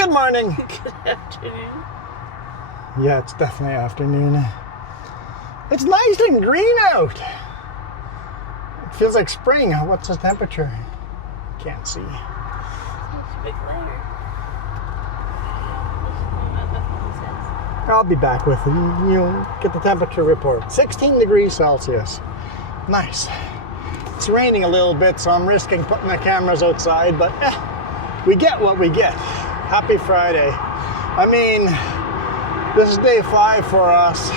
Good morning. Good afternoon. Yeah, it's definitely afternoon. It's nice and green out. It feels like spring. What's the temperature? Can't see. It's a big layer. I'll be back with you. You'll get the temperature report. 16 degrees Celsius. Nice. It's raining a little bit, so I'm risking putting the cameras outside, but we get what we get. Happy Friday. I mean, this is day 5 for us.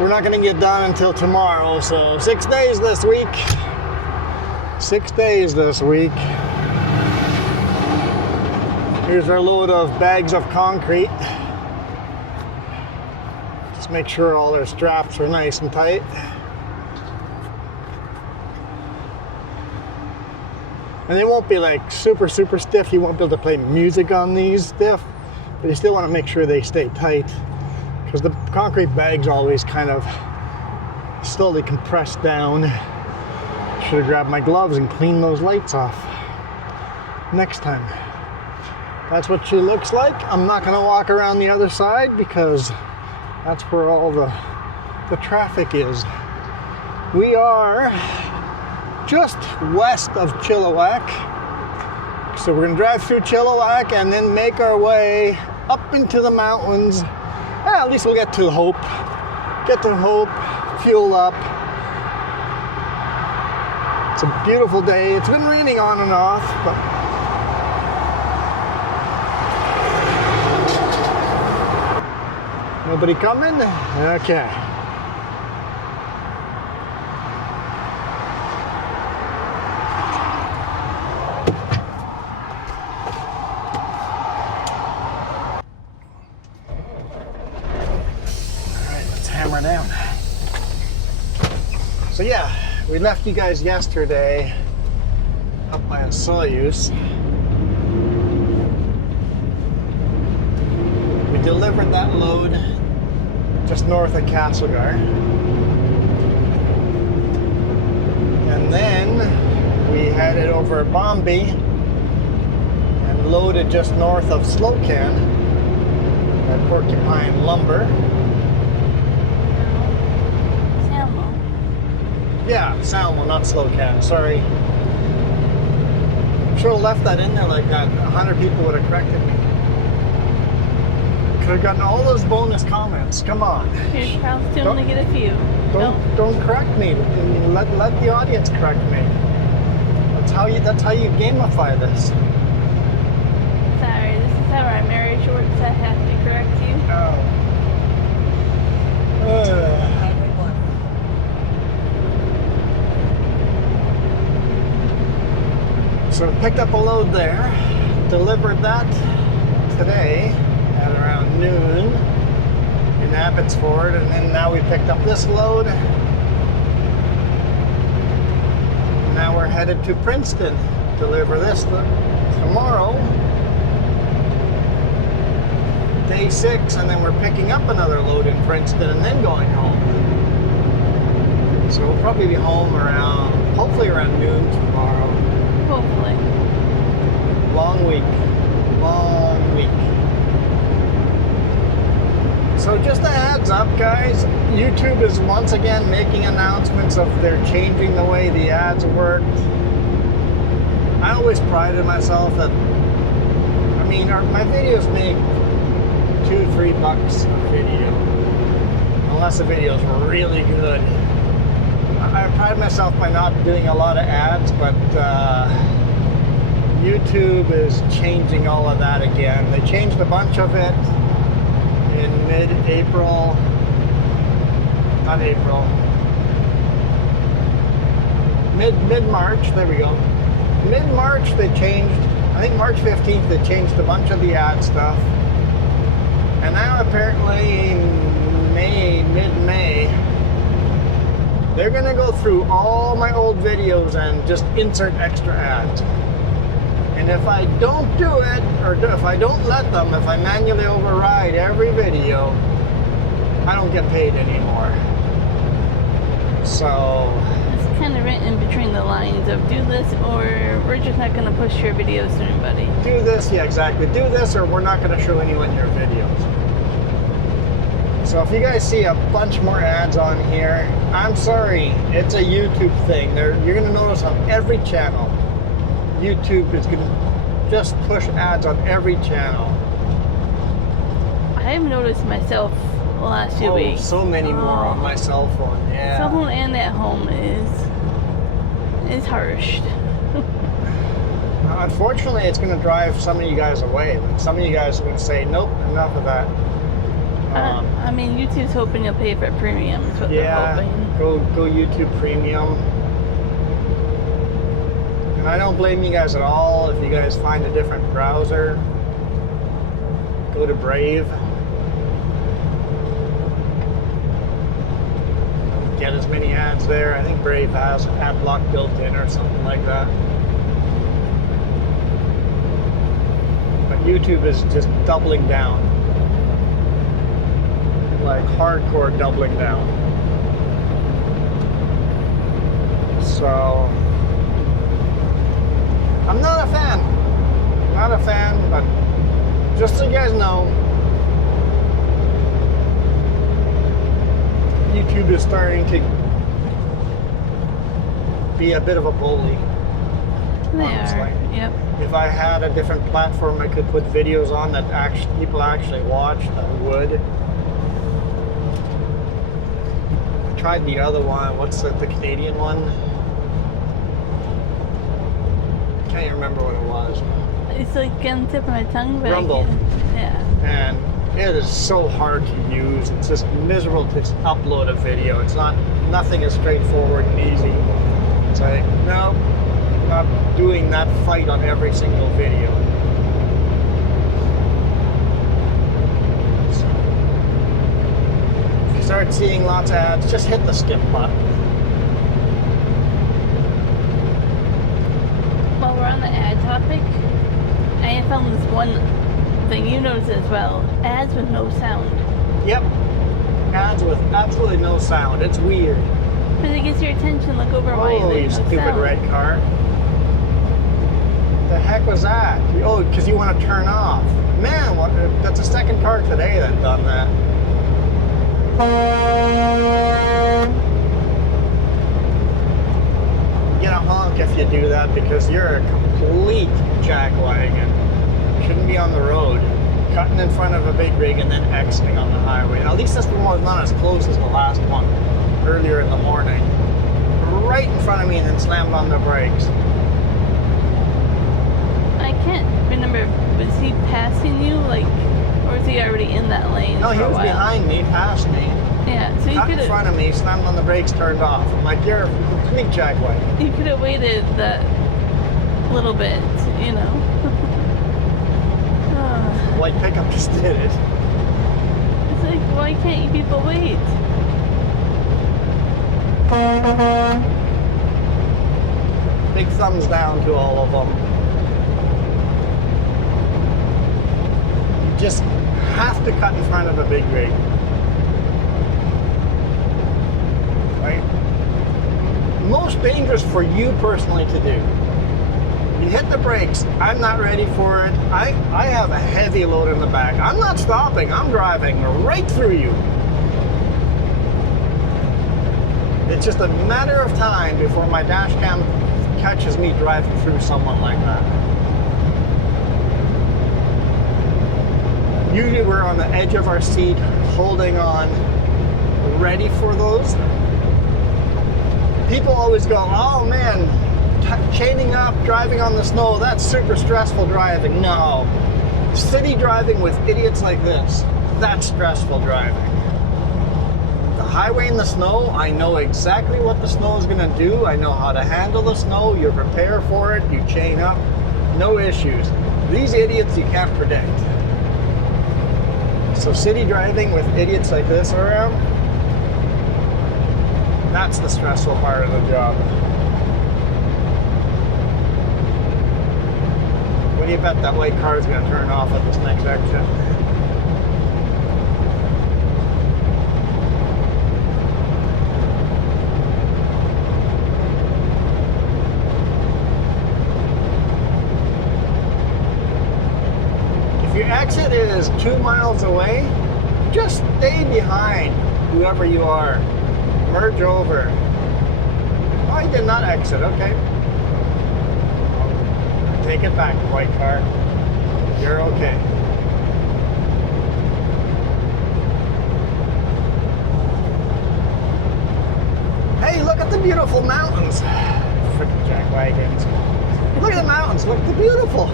We're not going to get done until tomorrow, so 6 days this week. 6 days this week. Here's our load of bags of concrete. Just make sure all our straps are nice and tight. And they won't be like super stiff. You won't be able to play music on these stiff, but you still want to make sure they stay tight because the concrete bag's always kind of slowly compressed down. Should have grabbed my gloves and cleaned those lights off next time. That's what she looks like. I'm not going to walk around the other side because that's where all the traffic is. We are just west of Chilliwack. So we're gonna drive through Chilliwack and then make our way up into the mountains. At least we'll get to Hope. Get to Hope, fuel up. It's a beautiful day. It's been raining on and off, but nobody coming? Okay. Hammer down. So yeah, we left you guys yesterday up by a Soyuz. We delivered that load just north of Castlegar. And then we headed over Bombay and loaded just north of Slocan at Porcupine Lumber. Yeah, Salmo, not Slocan, sorry. Should have left that in there like that. 100 people would have corrected me. Could have gotten all those bonus comments. Come on. You're probably still only get a few. Don't correct me. Let the audience correct me. That's how you gamify this. Sorry, this is how our marriage works. I have to correct you. So picked up a load there, delivered that today at around noon in Abbotsford, and then now we picked up this load. Now we're headed to Princeton, deliver this tomorrow, day 6, and then we're picking up another load in Princeton and then going home. So we'll probably be home hopefully around noon tomorrow. Hopefully. Long week. So just a heads up, guys, YouTube is once again making announcements of they're changing the way the ads work. I always prided myself that, my videos make $2-3 a video, unless the videos were really good. I pride myself by not doing a lot of ads, but YouTube is changing all of that again. They changed a bunch of it in mid-April. Not April. Mid-March, there we go. Mid-March they changed, I think March 15th they changed a bunch of the ad stuff. And now apparently mid-May, they're gonna go through all my old videos and just insert extra ads. And if I don't do it, or if I don't let them, if I manually override every video, I don't get paid anymore. So That's kind of written between the lines of do this or we're just not going to push your videos to anybody. Do this, yeah, exactly. Do this or we're not going to show anyone your videos. So if you guys see a bunch more ads on here, I'm sorry, it's a YouTube thing. You're going to notice on every channel, YouTube is going to just push ads on every channel. I have noticed myself the last few weeks. So many more on my cell phone, yeah. Cell phone and at home is harsh. Unfortunately, it's going to drive some of you guys away. Some of you guys are going to say, nope, enough of that. I mean, YouTube's hoping you'll pay for premium is what they're hoping. Go YouTube Premium. And I don't blame you guys at all if you guys find a different browser. Go to Brave. Don't get as many ads there. I think Brave has ad block built in or something like that. But YouTube is just doubling down. Like hardcore doubling down. So I'm not a fan. Not a fan, but just so you guys know, YouTube is starting to be a bit of a bully. They honestly. are. Yep. If I had a different platform I could put videos on that people actually watched, I would. I tried the other one. What's the Canadian one? Can't even remember what it was. It's like on the tip of my tongue, but Rumble. Yeah. And it is so hard to use. It's just miserable to just upload a video. Nothing is straightforward and easy. It's like, no, not doing that fight on every single video. So, if you start seeing lots of ads, just hit the skip button. While we're on the ad topic, I have found this one thing you noticed as well. Ads with no sound. Yep. Ads with absolutely no sound. It's weird. But it gets your attention. Look over why Oh, you there's no stupid sound. red car. The heck was that? Oh, because you want to turn off. Man, that's the second car today that done that. Get a honk if you do that because you're a complete jackwagon. Shouldn't be on the road. Cutting in front of a big rig and then exiting on the highway. At least this one was not as close as the last one earlier in the morning. Right in front of me and then slammed on the brakes. I can't remember. Was he passing you, or was he already in that lane? No, he for a was while? behind me, past me. Yeah, so you Cut could in front have. of me, slammed on the brakes, turned off. I'm like, you're a complete jackwagon. You could have waited that little bit, you know. White pickup just did it. It's like, why can't you people wait? Big thumbs down to all of them. You just have to cut in front of a big rig. Right? Most dangerous for you personally to do. You hit the brakes. I'm not ready for it. I have a heavy load in the back. I'm not stopping. I'm driving right through you. It's just a matter of time before my dash cam catches me driving through someone like that. Usually we're on the edge of our seat, holding on, ready for those. People always go, oh man, chaining up, driving on the snow, that's super stressful driving. No. City driving with idiots like this, that's stressful driving. The highway in the snow, I know exactly what the snow is going to do. I know how to handle the snow. You prepare for it. You chain up. No issues. These idiots you can't predict. So city driving with idiots like this around, that's the stressful part of the job. What do you bet that white car is going to turn off at this next exit? exit is 2 miles away. Just stay behind whoever you are. Merge over. Oh, I did not exit. Okay. Take it back, white car. You're okay. Hey, look at the beautiful mountains. Freaking jack wagons. Look at the mountains. Look, they're beautiful.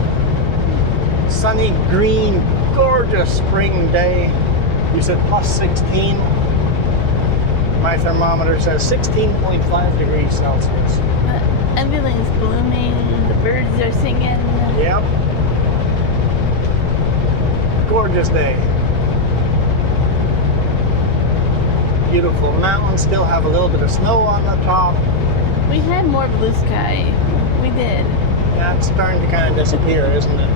Sunny, green, gorgeous spring day. You said plus 16. My thermometer says 16.5 degrees Celsius. Everything's blooming. The birds are singing. Yep. Gorgeous day. Beautiful mountains. Still have a little bit of snow on the top. We had more blue sky. We did. Yeah, it's starting to kind of disappear, isn't it?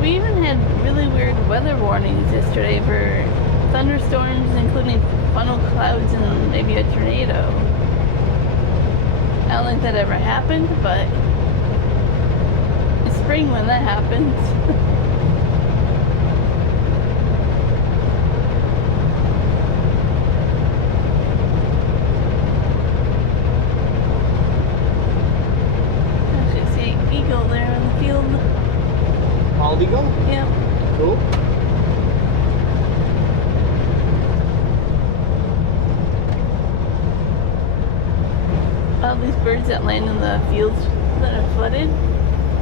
We even had really weird weather warnings yesterday for thunderstorms, including funnel clouds and maybe a tornado. I don't think that ever happened, but it's spring when that happens. Actually see an eagle there in the field. Bald eagle? Yeah. Cool. All these birds that land in the fields that are flooded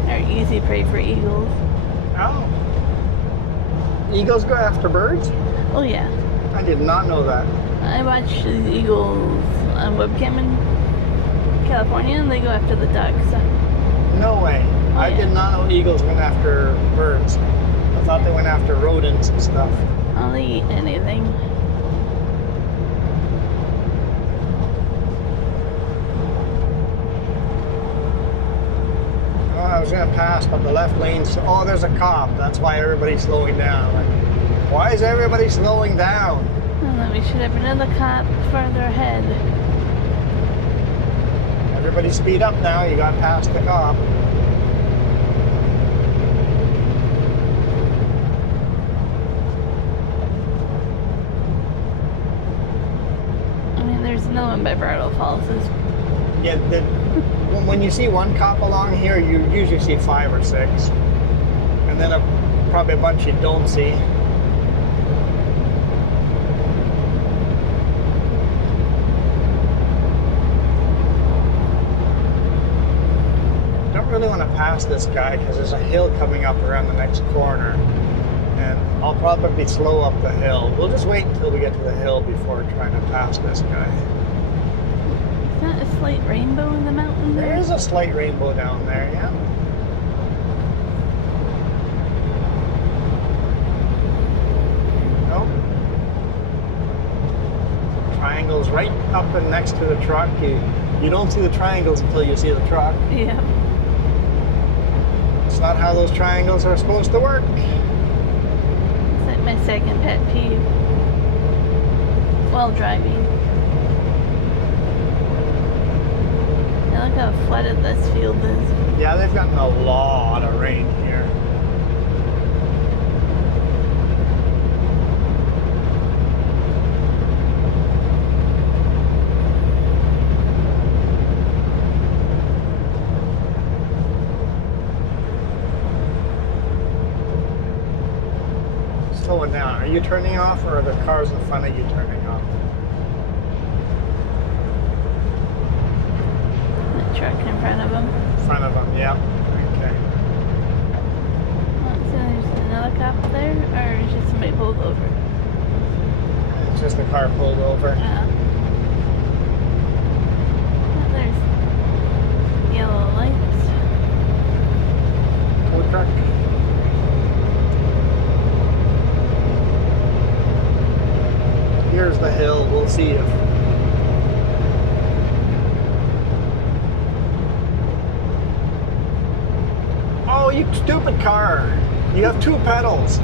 are easy prey for eagles. Oh. Eagles go after birds? Oh yeah. I did not know that. I watch these eagles on webcam in California and they go after the ducks. No way. I yeah. did not know eagles went after birds. I thought they went after rodents and stuff. I'll eat anything. Oh, I was gonna pass, but the left lane's, oh, there's a cop. That's why everybody's slowing down. Like, why is everybody slowing down? And then we should have another cop further ahead. Everybody speed up now. You got past the cop. I mean, there's no one by Bridal Falls. Yeah, when you see one cop along here, you usually see 5 or 6. And then probably a bunch you don't see. Don't really want to pass this guy because there's a hill coming up around the next corner. And I'll probably slow up the hill. We'll just wait until we get to the hill before trying to pass this guy. Is that a slight rainbow in the mountain there? There is a slight rainbow down there, yeah. Nope. Triangles right up and next to the truck. You don't see the triangles until you see the truck. Yeah. It's not how those triangles are supposed to work. It's like my second pet peeve while driving. And look how flooded this field is. Yeah, they've gotten a lot of rain here. Slowing down. Are you turning off or are the cars in front of you turning off? The truck in front of them. Front of them, yeah. Okay. Oh, so there's another cop there, or is just somebody pulled over? It's just a car pulled over. Oh, there's yellow lights. Tow truck. Here's the hill. We'll see if. Oh, you stupid car. You have 2 pedals.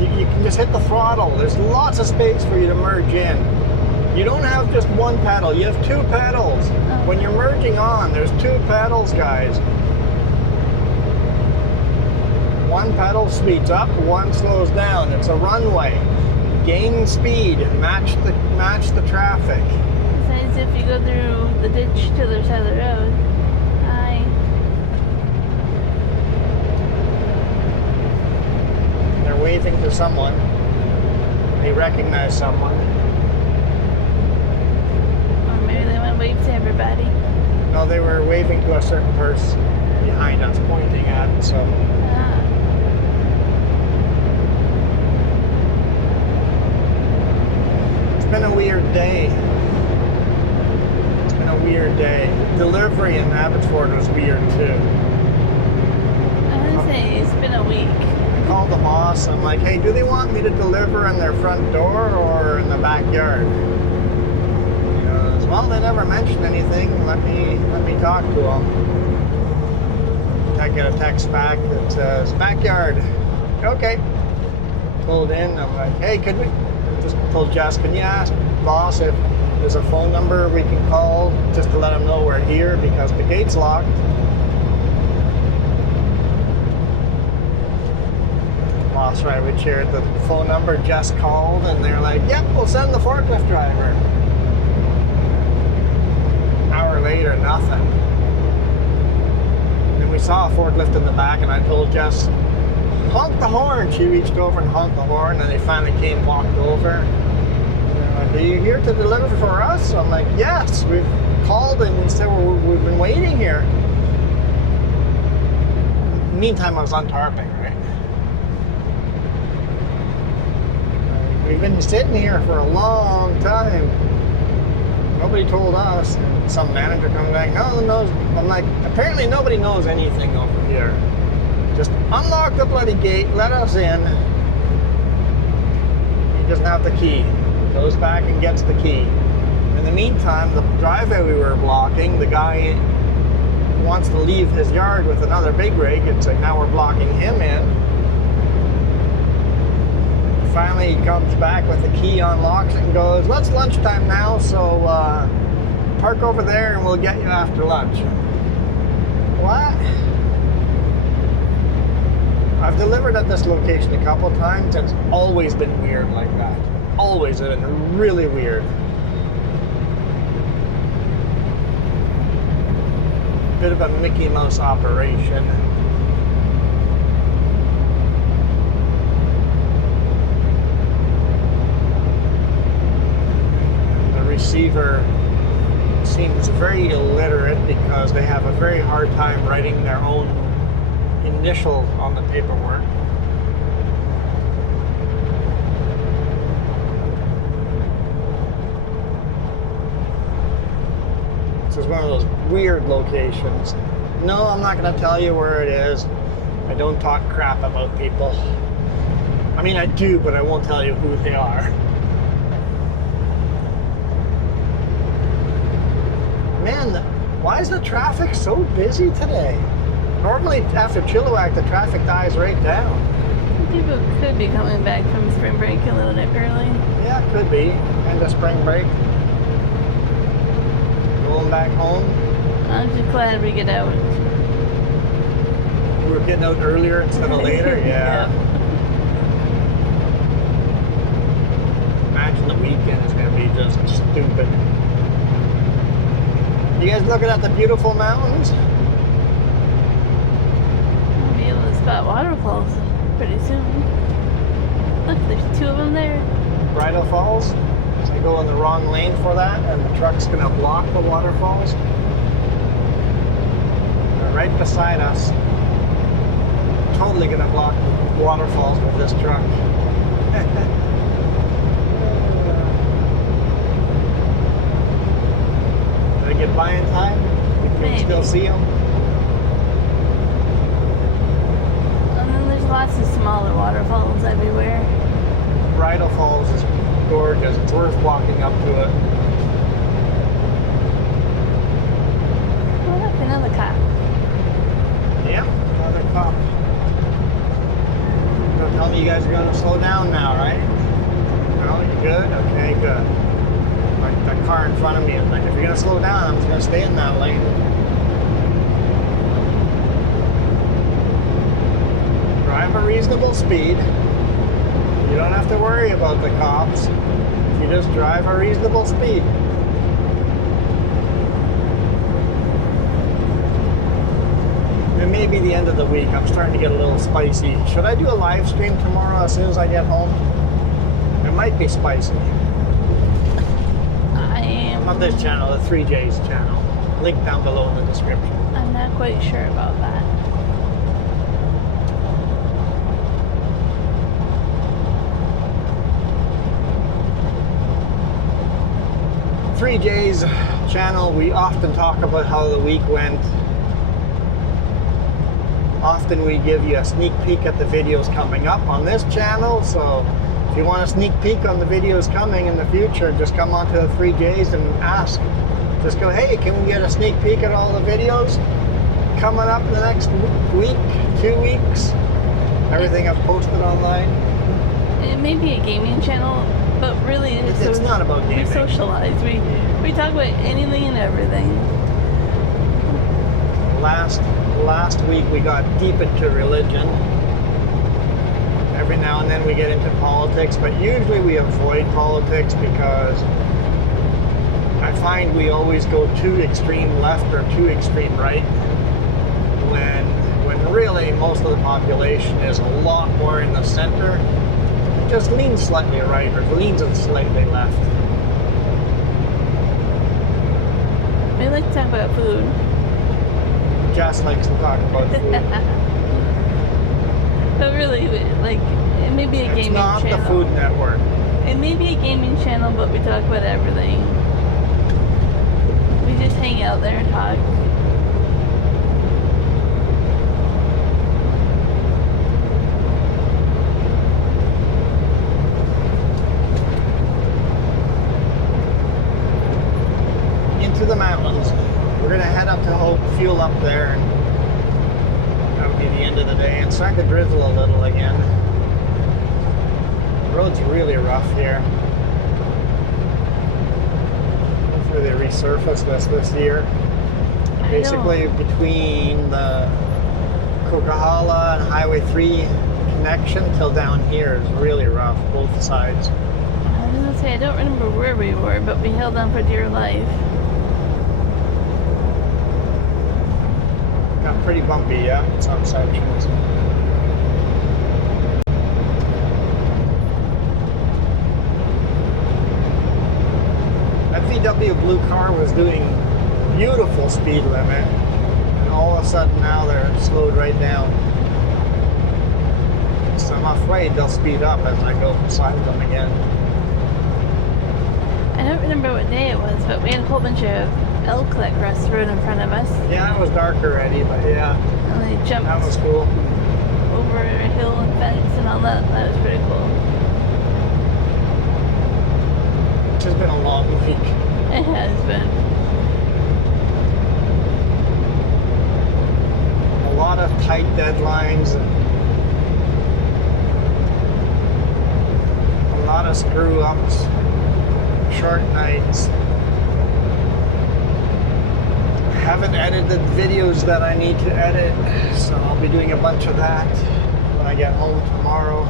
You can just hit the throttle. There's lots of space for you to merge in. You don't have just 1 pedal. You have 2 pedals. Oh. When you're merging on, there's 2 pedals, guys. one pedal speeds up, one slows down. It's a runway. Gain speed, match the traffic. Besides, if you go through the ditch to the other side of the road. Hi. They're waving to someone. They recognize someone. Or maybe they want to wave to everybody. No, they were waving to a certain person behind us, pointing at, so. It's been a weird day. It's been a weird day. Delivery in Abbotsford was weird too. I would say it's been a week. I called the boss. I'm like, hey, do they want me to deliver in their front door or in the backyard? He goes, well, they never mentioned anything. Let me talk to them. I get a text back that says backyard. Okay. Pulled in. I'm like, hey, could we? Just told Jess, can you ask boss if there's a phone number we can call just to let him know we're here because the gate's locked. Boss right, we shared the phone number. Jess called and they're like, yep, we'll send the forklift driver. Hour later, nothing. And we saw a forklift in the back and I told Jess, honk the horn. She reached over and honked the horn and they finally came, walked over. Are you here to deliver for us? I'm like, yes, we've called and we said we've been waiting here. Meantime, I was untarping, right? We've been sitting here for a long time. Nobody told us. Some manager comes back, no one knows. I'm like, apparently nobody knows anything over here. Just unlock the bloody gate, let us in. He doesn't have the key. Goes back and gets the key. In the meantime, the driveway we were blocking, the guy wants to leave his yard with another big rig. It's like now we're blocking him in. Finally, he comes back with the key, unlocks it, and goes, well, it's lunchtime now, so park over there and we'll get you after lunch. What? I've delivered at this location a couple times, and it's always been weird like that. Always been really weird. Bit of a Mickey Mouse operation. The receiver seems very illiterate because they have a very hard time writing their own initial on the paperwork. This is one of those weird locations. No, I'm not going to tell you where it is. I don't talk crap about people. I mean, I do, but I won't tell you who they are. Man, why is the traffic so busy today? Normally, after Chilliwack, the traffic dies right down. People could be coming back from spring break a little bit early. Yeah, it could be. End of spring break. Going back home. I'm just glad we get out. We were getting out earlier instead of later? Yeah. Yep. Imagine the weekend is going to be just stupid. You guys looking at the beautiful mountains? I'll be able to spot waterfalls pretty soon. Look, there's two of them there. Bridal Falls. So you go in the wrong lane for that, and the truck's going to block the waterfalls. They're right beside us. Totally going to block the waterfalls with this truck. Did I get by in time? Can you still see them? And then there's lots of smaller waterfalls everywhere. Bridal Falls is gorgeous. It's worth walking up to it. Oh, look, another cop. Yep, another cop. Don't tell me you guys are going to slow down now, right? No, you good? Okay, good. Like that car in front of me is like, if you're going to slow down, I'm just going to stay in that lane. drive a reasonable speed. You don't have to worry about the cops. You just drive a reasonable speed. It may be the end of the week. I'm starting to get a little spicy. Should I do a live stream tomorrow as soon as I get home? It might be spicy. On this channel, the 3J's channel. Link down below in the description. I'm not quite sure about that. 3J's channel, we often talk about how the week went. Often we give you a sneak peek at the videos coming up on this channel, so if you want a sneak peek on the videos coming in the future, just come onto the 3J's and ask. Just go, hey, can we get a sneak peek at all the videos coming up in the next week, 2 weeks? Everything I've posted online. It may be a gaming channel, but really it's not about gaming. We socialize. We talk about anything and everything. Last week we got deep into religion. Every now and then we get into politics, but usually we avoid politics because I find we always go too extreme left or too extreme right when really most of the population is a lot more in the center. It just leans slightly right or leans slightly left. We like to talk about food. Jess likes to talk about food. But really, like, it may be a gaming channel. It's not the Food Network. It may be a gaming channel, but we talk about everything. We just hang out there and talk. Into the mountains. We're going to head up to Hope, fuel up there, and that'll be the end of the day. It's starting to drizzle a little again. The road's really rough here. Hopefully they resurface this year. Basically between the Coquihalla and Highway 3 connection till down here is really rough, both sides. I was going to say, I don't remember where we were, but we held on for dear life. Got pretty bumpy, yeah, some sections. That VW blue car was doing beautiful speed limit, and all of a sudden now they're slowed right down. So I'm afraid they'll speed up as I go beside them again. I don't remember what day it was, but we had a whole bunch of elk that crossed the road in front of us. Yeah, it was dark already, but yeah. And they jumped that was cool. over a hill and fence and all that. That was pretty cool. It's just been a long week. It has been. A lot of tight deadlines and a lot of screw ups, short nights. Haven't edited videos that I need to edit, so I'll be doing a bunch of that when I get home tomorrow.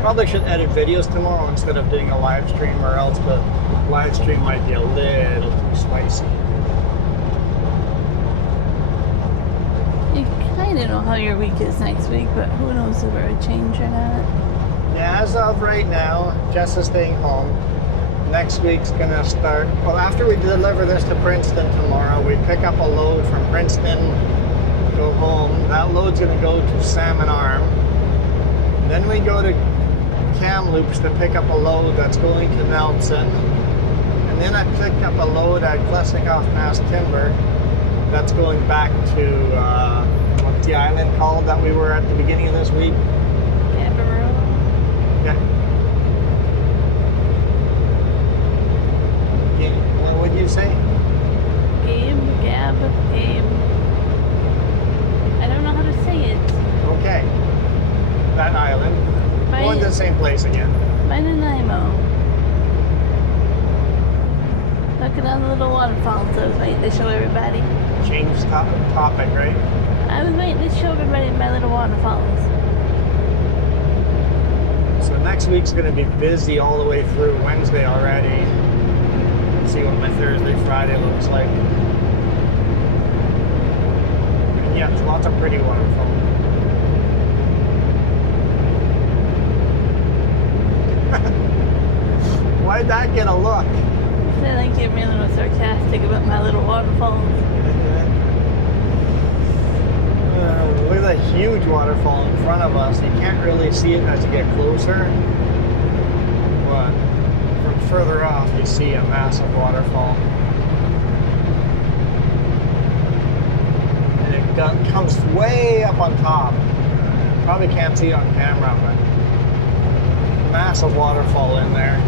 Probably should edit videos tomorrow instead of doing a live stream, or else the live stream might be a little too spicy. You kind of know how your week is next week, but who knows if it would change or not. Yeah, as of right now, Jess is staying home. Next week's gonna start, well, after we deliver this to Princeton tomorrow, we pick up a load from Princeton, go home. That load's gonna go to Salmon Arm. Then we go to Kamloops to pick up a load that's going to Nelson. And then I picked up a load at Klesnikoff Mass Timber that's going back to, what's the island called that we were at the beginning of this week? Gabbro. Yeah. What would you say? Gabe. I don't know how to say it. Okay. That island. Going to the same place again. Nanaimo. Looking at the little waterfalls I was waiting to show everybody. Change topic, right? I I was waiting to show everybody my little waterfalls. So next week's going to be busy all the way through Wednesday already. Let's see what my Thursday, Friday looks like. And yeah, there's lots of pretty waterfalls. Why'd that get a look? So I think you're being a little sarcastic about my little waterfalls. Look at that huge waterfall in front of us. You can't really see it as you get closer. But from further off, you see a massive waterfall. And it comes way up on top. Probably can't see it on camera, but massive waterfall in there.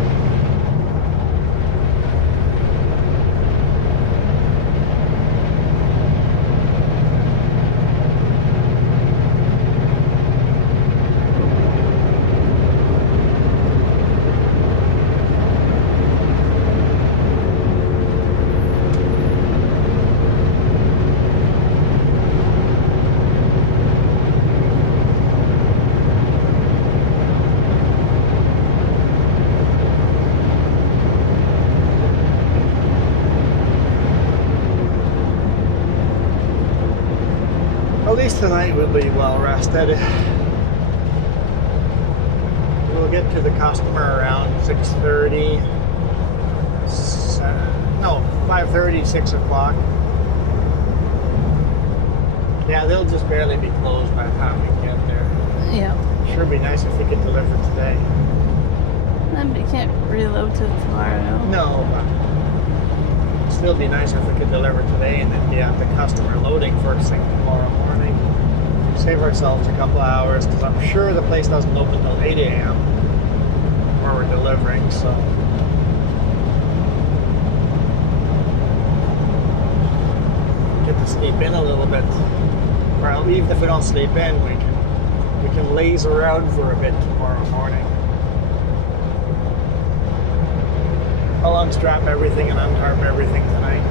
At least tonight we'll be well rested. We'll get to the customer around 6:30. No, 5:30, 6 o'clock. Yeah, they'll just barely be closed by the time we get there. Yeah. Sure be nice if we could deliver today. But you can't reload till tomorrow. No, but it'd still be nice if we could deliver today and then be at the customer loading first thing tomorrow morning. Save ourselves a couple hours because I'm sure the place doesn't open till 8 a.m. where we're delivering, so. Get to sleep in a little bit. Or even if we don't sleep in, we can laze around for a bit tomorrow morning. I'll unstrap everything and untarp everything tonight.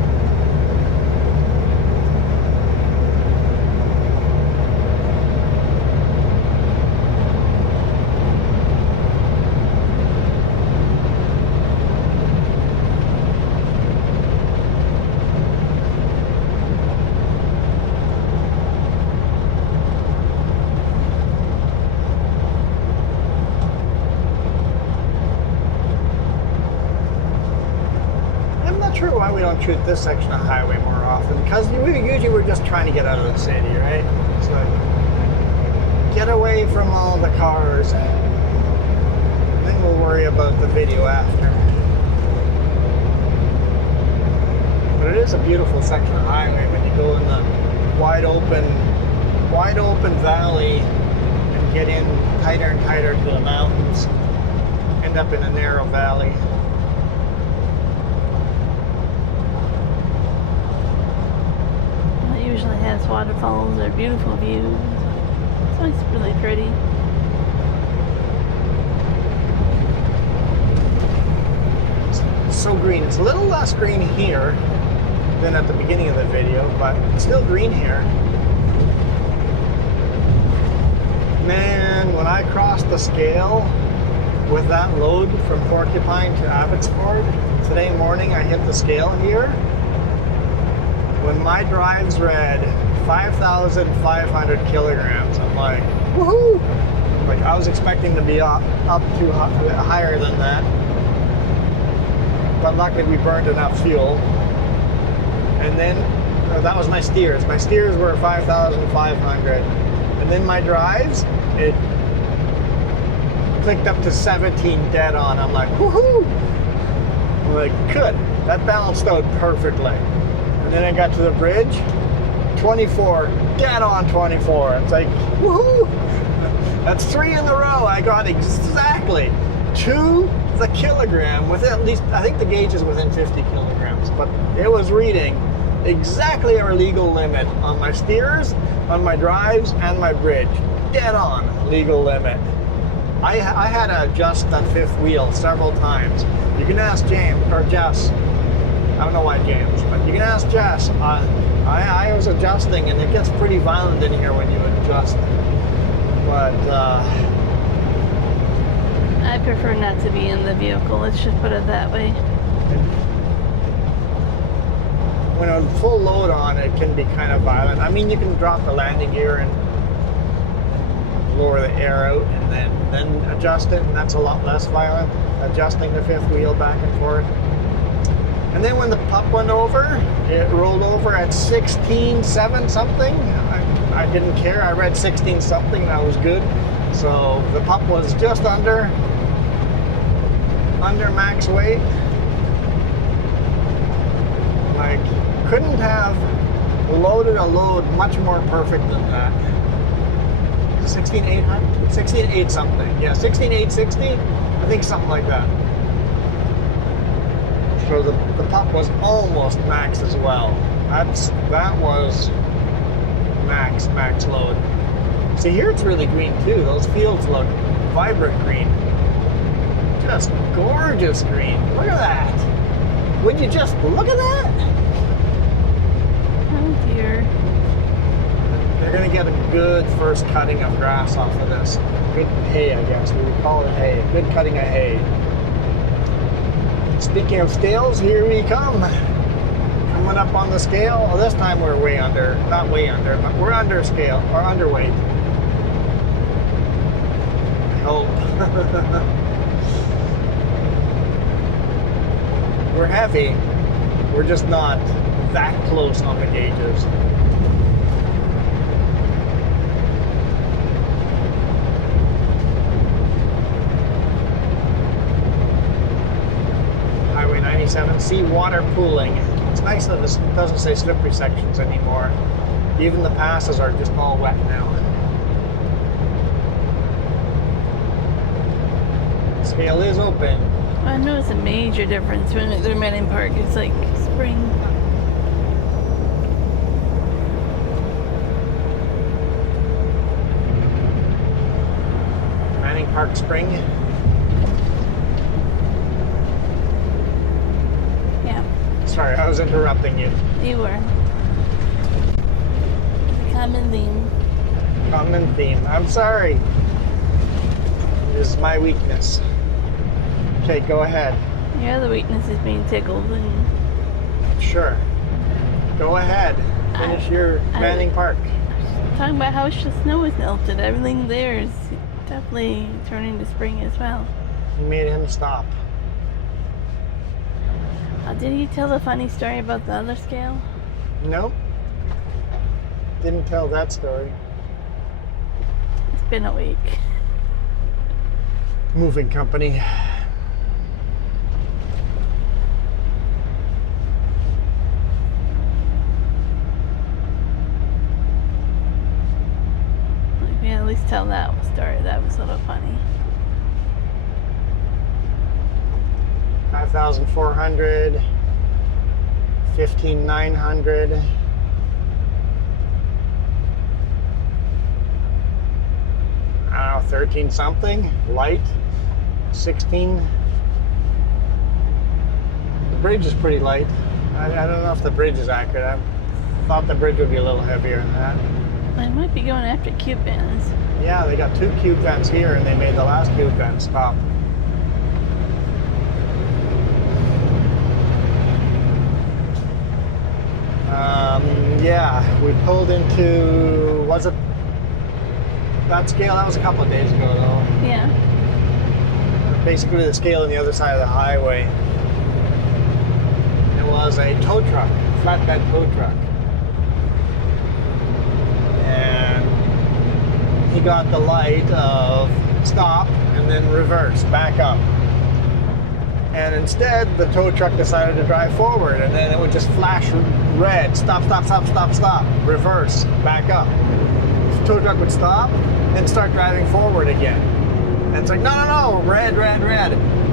Sure why we don't shoot this section of highway more often, because usually we're just trying to get out of the city, right? So get away from all the cars, and then we'll worry about the video after. But it is a beautiful section of highway when you go in the wide open valley and get in tighter and tighter to the mountains, end up in a narrow valley. Usually has waterfalls or beautiful views. So it's really pretty. It's so green. It's a little less green here than at the beginning of the video, but it's still green here. Man, when I crossed the scale with that load from Porcupine to Abbotsford today morning, I hit the scale here. When my drives read 5,500 kilograms, I'm like, woohoo! Like, I was expecting to be up to higher than that. But luckily we burned enough fuel. And then, that was my steers. My steers were 5,500. And then my drives, it clicked up to 17 dead on. I'm like, woohoo! I'm like, good. That balanced out perfectly. And then I got to the bridge, 24, dead on 24. It's like, woohoo! That's 3 in a row. I got exactly to the kilogram with at least, I think the gauge is within 50 kilograms, but it was reading exactly our legal limit on my steers, on my drives, and my bridge. Dead on legal limit. I had to adjust that fifth wheel several times. You can ask James or Jess. I don't know why it jams, but you can ask Jess. I was adjusting, and it gets pretty violent in here when you adjust. But I prefer not to be in the vehicle, let's just put it that way. when a full load on, it can be kind of violent. I mean, you can drop the landing gear and lower the air out and then adjust it, and that's a lot less violent, adjusting the fifth wheel back and forth. And then when the pup went over, it rolled over at 16.7 something. I didn't care. I read 16 something and I was good. So the pup was just under max weight. Like, couldn't have loaded a load much more perfect than that. 16.800? 16.8 something. Yeah, 16.860? I think something like that. So the pup was almost max as well. That was max load. See, here it's really green too. Those fields look vibrant green. Just gorgeous green. Look at that. Would you just look at that? Oh dear. They're gonna get a good first cutting of grass off of this. Good hay, I guess. We would call it hay. A good cutting of hay. Speaking of scales, here we come. Coming up on the scale. Well, this time we're way under. Not way under, but we're under scale, or underweight. I hope. We're heavy. We're just not that close on the gauges. Highway 97, see water pooling. It's nice that this doesn't say slippery sections anymore. Even the passes are just all wet now. Scale is open. I notice a major difference when they're Manning Park. It's like spring. Manning Park Spring. Yeah. Sorry, I was interrupting you. You were. Common theme. Common theme. I'm sorry. This is my weakness. Okay, go ahead. Your other weakness is being tickled. And Sure. Go ahead. Finish your Manning Park. talking about how the snow is melted. Everything there is definitely turning to spring as well. You made him stop. Did he tell a funny story about the other scale? Nope. Didn't tell that story. It's been a week. Moving company. Maybe at least tell that story. That was a little funny. 5,400. 15,900. I don't know, 13 something. Light. 16. The bridge is pretty light. I don't know if the bridge is accurate. I thought the bridge would be a little heavier than that. I might be going after cube vans. Yeah, they got 2 cube vents here and they made the last cube van stop. Yeah, we pulled into, was it that scale? That was a couple of days ago though. Yeah. Basically the scale on the other side of the highway. It was a tow truck, flatbed tow truck. And he got the light of stop and then reverse, back up. And instead the tow truck decided to drive forward, and then it would just flash red, stop, reverse, back up. The tow truck would stop, then start driving forward again. And it's like, no, red,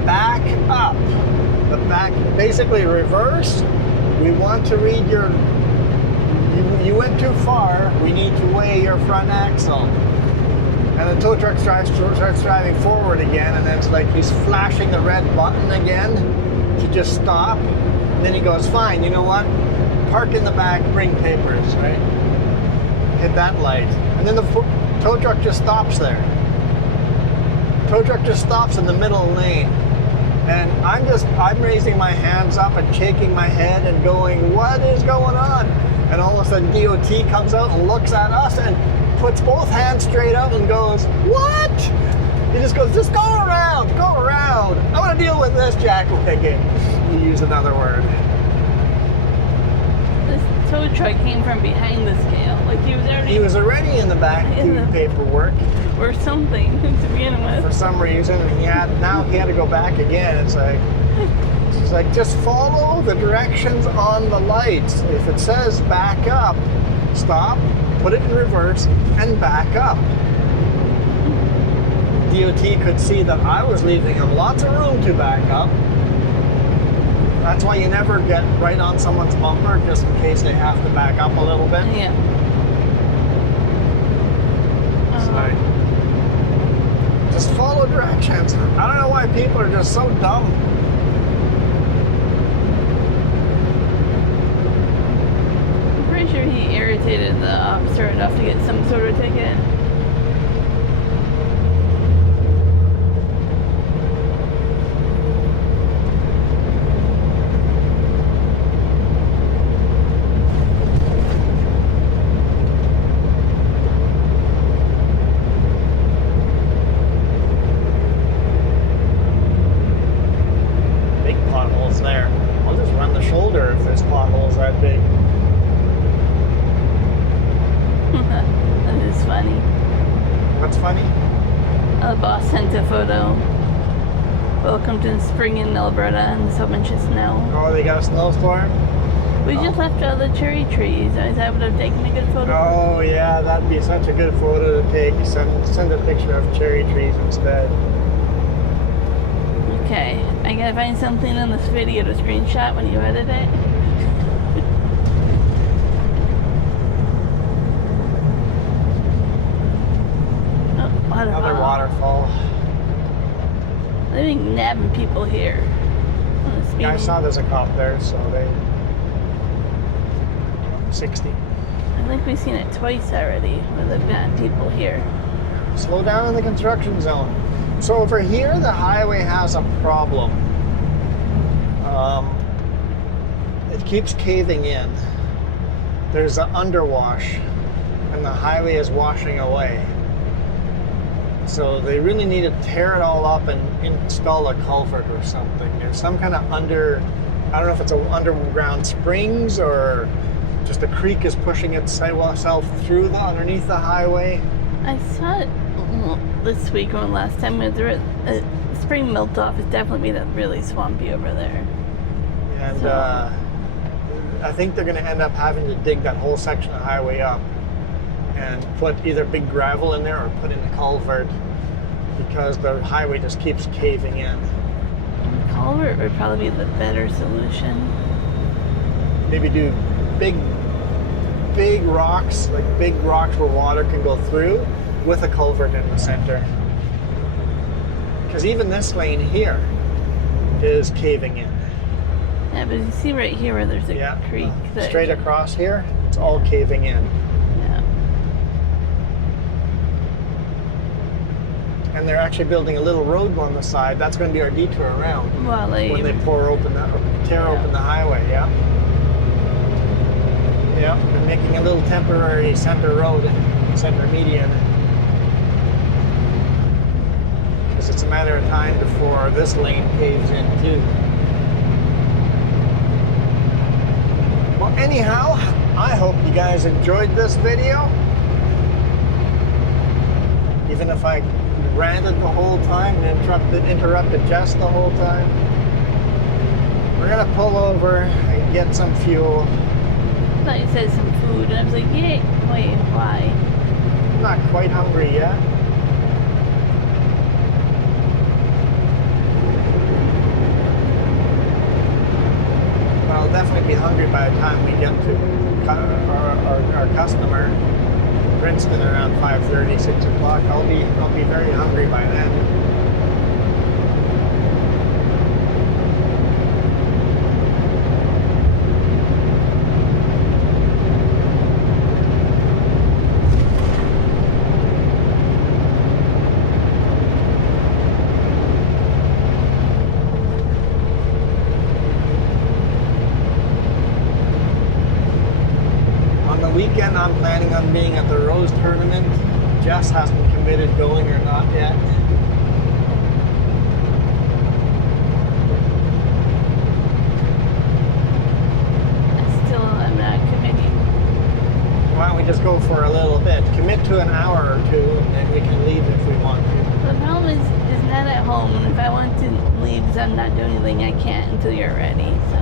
back up. The back, basically reverse. We want to read your, you went too far, we need to weigh your front axle. And the tow truck starts driving forward again, and then it's like he's flashing the red button again to just stop. And then he goes, fine, you know what? Park in the back, bring papers, right? Hit that light. And then the tow truck just stops there. Tow truck just stops in the middle lane. And I'm raising my hands up and shaking my head and going, what is going on? And all of a sudden DOT comes out and looks at us and puts both hands straight out and goes, what? He just goes, just go around, go around. I want to deal with this jacklegging. You use another word. This tow truck came from behind the scale. Like he was already in the back doing paperwork. Or something to begin with. For some reason, and he had to go back again. It's like just follow the directions on the lights. If it says back up, stop, put it in reverse, and back up. DOT could see that I was leaving him lots of room to back up. That's why you never get right on someone's bumper, just in case they have to back up a little bit. Yeah. Just follow directions. I don't know why people are just so dumb. I'm pretty sure he irritated the officer enough to get some sort of ticket. Spring in Alberta and so much snow. Oh, they got a snowstorm? We just left all the cherry trees. I would have taken a good photo. Oh yeah, that'd be such a good photo to take. Send a picture of cherry trees instead. Okay, I gotta find something in this video to screenshot when you edit it. Oh, another waterfall. They've been nabbing people here. Yeah, I saw there's a cop there, so they 60. I think we've seen it twice already where they've got people here. Slow down in the construction zone. So over here, the highway has a problem. It keeps caving in. There's an underwash, and the highway is washing away. So they really need to tear it all up and install a culvert or something. There's some kind of I don't know if it's an underground springs or just a creek is pushing itself through underneath the highway. I saw it this week or last time we were at spring melt off. It's definitely made it really swampy over there. And so. I think they're going to end up having to dig that whole section of highway up and put either big gravel in there or put in a culvert because the highway just keeps caving in. Culvert would probably be the better solution. Maybe do big rocks, like big rocks where water can go through with a culvert in the center. Because even this lane here is caving in. Yeah, but you see right here where there's a creek. Straight across here, it's all caving in. And they're actually building a little road on the side. That's going to be our detour around. Well, when they tear open the highway, yeah. Yeah, they're making a little temporary center road, center median. Because it's a matter of time before this lane caves in too. Well, anyhow, I hope you guys enjoyed this video. Even if I ranted the whole time and interrupted Jess the whole time. We're gonna pull over and get some fuel. I thought you said some food, and I was like, yay, wait, why? I'm not quite hungry yet. But I'll definitely be hungry by the time we get to our customer. Princeton around 5:30, 6 o'clock. I'll be very hungry by then. weekend I'm planning on being at the Rose Tournament. Jess hasn't committed going or not yet. I'm not committing. Why don't we just go for a little bit? Commit to an hour or two, and then we can leave if we want to. The problem is not at home, and if I want to leave because I'm not doing anything, I can't until you're ready. So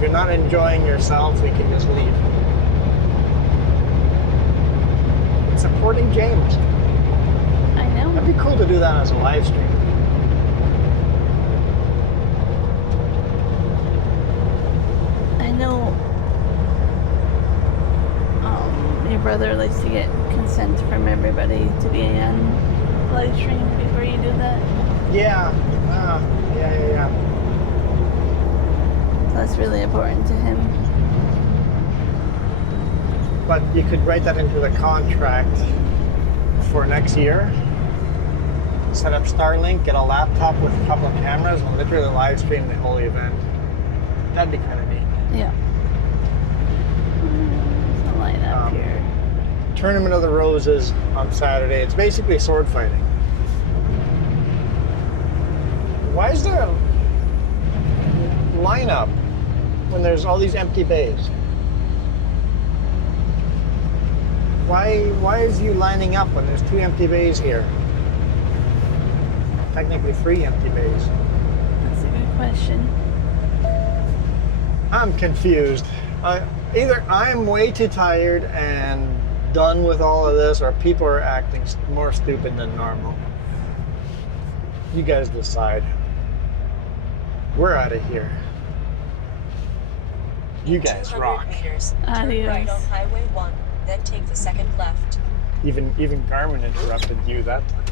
If you're not enjoying yourself, we can just leave. It's supporting James. I know. That'd be cool to do that as a live stream. I know. Your brother likes to get consent from everybody to be on live stream before you do that. Yeah. Yeah. So that's really important to him. But you could write that into the contract for next year. Set up Starlink, get a laptop with a couple of cameras, and literally live stream the whole event. That'd be kind of neat. Yeah. There's a line up here. Tournament of the Roses on Saturday. It's basically sword fighting. Why is there a lineup when there's all these empty bays? Why is you lining up when there's 2 empty bays here? Technically 3 empty bays. That's a good question. I'm confused. Either I'm way too tired and done with all of this, or people are acting more stupid than normal. You guys decide. We're out of here. You guys rock. Meters, turn right on Highway 1, then take the second left. Even Garmin interrupted you that time.